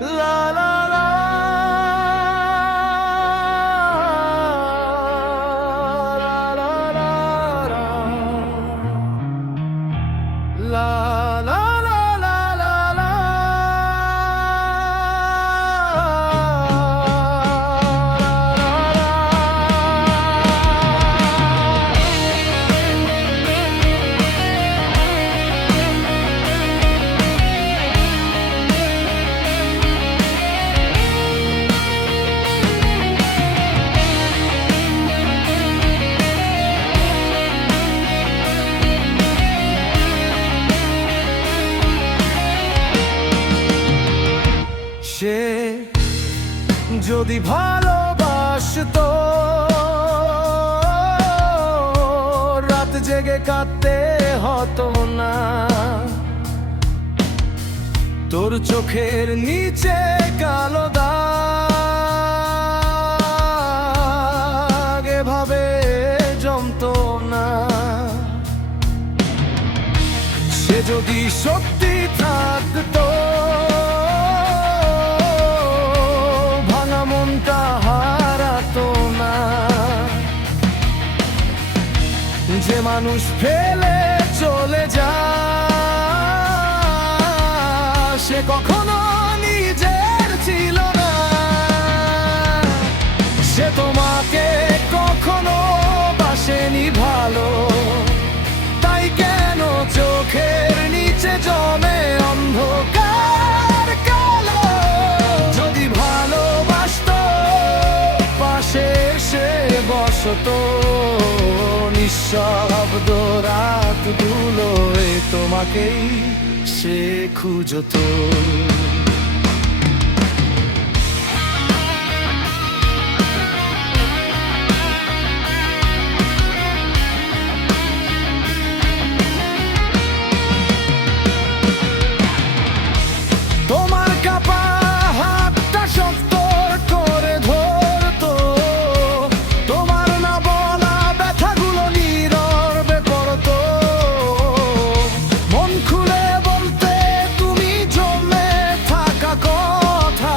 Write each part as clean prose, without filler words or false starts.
লা লা লা লা লা লা লা লা লা লা লা লা। সে যদি ভালোবাসতো, রাত জেগে কাঁদতে হতো না। তোর চোখের নিচে কালো দাগ এভাবে জমতো না। সে যদি সত্যি থাকতো, যে মানুষ ফেলে চলে যায় সে কখনো নিজের ছিল না। সে তোমাকে কখনো বাসেনি ভালো, তাই কেন চোখের নিচে জমে অন্ধকার কালো? যদি ভালোবাসতো পাশে এসে বসতো, নিঃশব্দ রাতগুলোয় তোমাকেই সে খুঁজতো। তোমার কাপা হাতটা শক্ত করে ধরতো, তোমার না বলা ব্যথাগুলো নীরবে পড়তো। মন খুলে বলতে তুমি জমে থাকা কথা,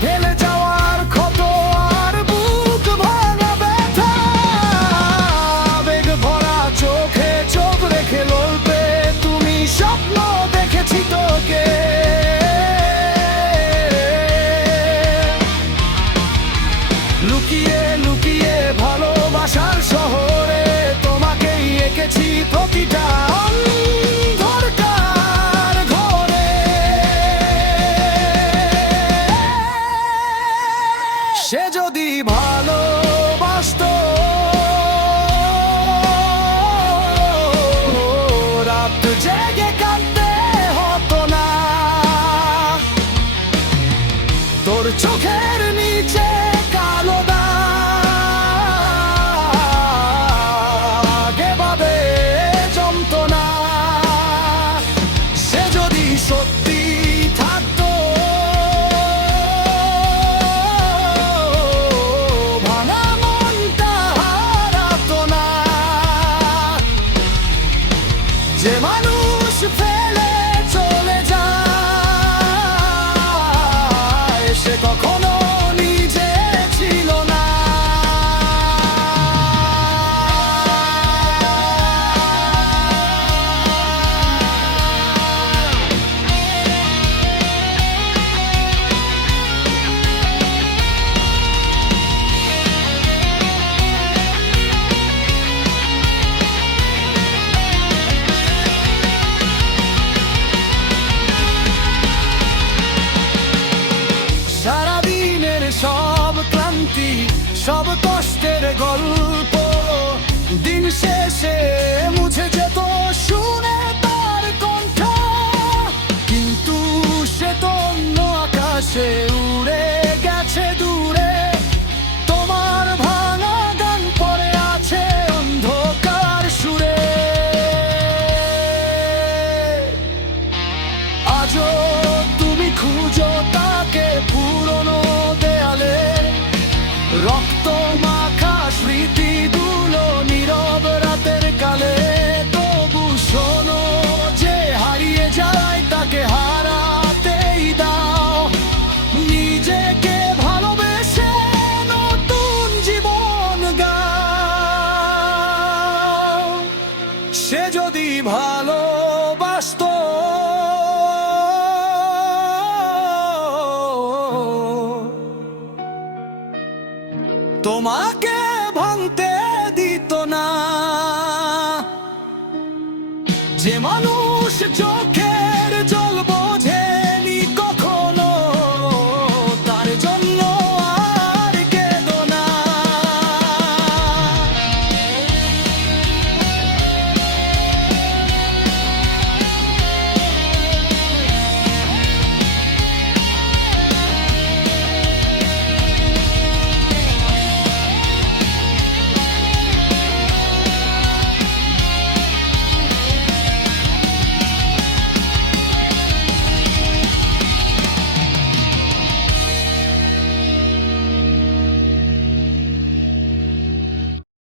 ফেলে যাওয়ার ক্ষত আর বুক ভাঙা ব্যথা। আবেগ ভরা চোখে চোখ রেখে লড়বে তুমি, স্বপ্ন দেখেছি তোকে। লুকিয়ে লুকিয়ে ভালোবাসার শহরে তোমাকেই এঁকেছি প্রতিটা অন্ধকার ঘরে। সে যদি ভালোবাসতো, রাত জেগে কাঁদতে হতো না। তোর চোখের নিচে কালো দাগ এভাবে জমতো না। সে যদি সত্যি থাকতো, ভাঙা মনটা হারাতো না। যে মানুষ ফেলে চলে যায় সে কখনো নিজে ছিল না। সারাদিনের সব ক্লান্তি, সব কষ্টের গল্প দিন শেষে মুছে যেত শুনে তার কণ্ঠ। কিন্তু সে তো অন্য আকাশে উড়ে গেছে দূরে। তোমার ভাঙা গান পড়ে আছে অন্ধকার সুরে। আজও